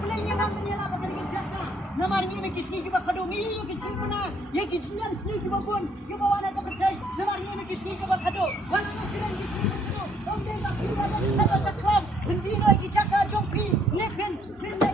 plenya nam ni la bakal kerja namar ni me kisni ki bakadong i ki chimna ye ki chinam sni ki bakon ki bawana ta kai namar ni me kisni ki bakado wana na kiran ki sni ko onde ba ki ba ta ta klam hindi no ki chaka jongpi nepen ne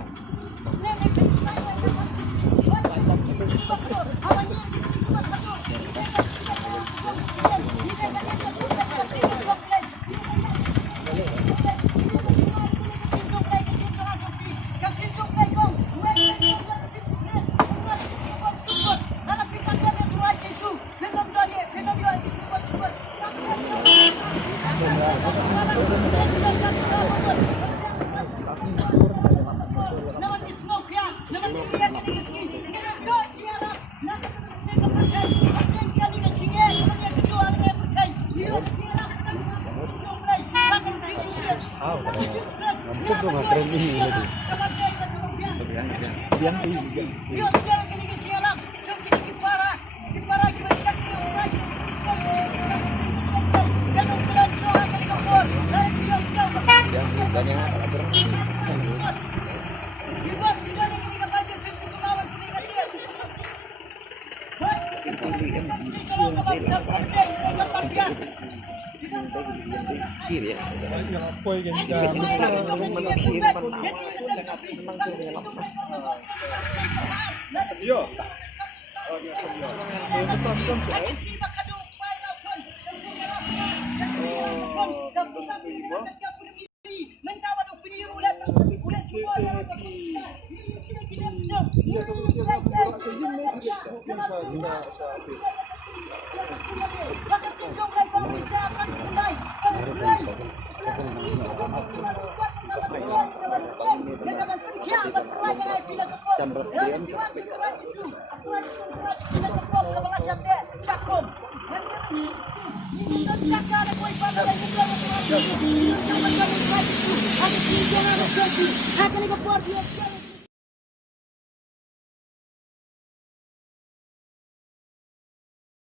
Akan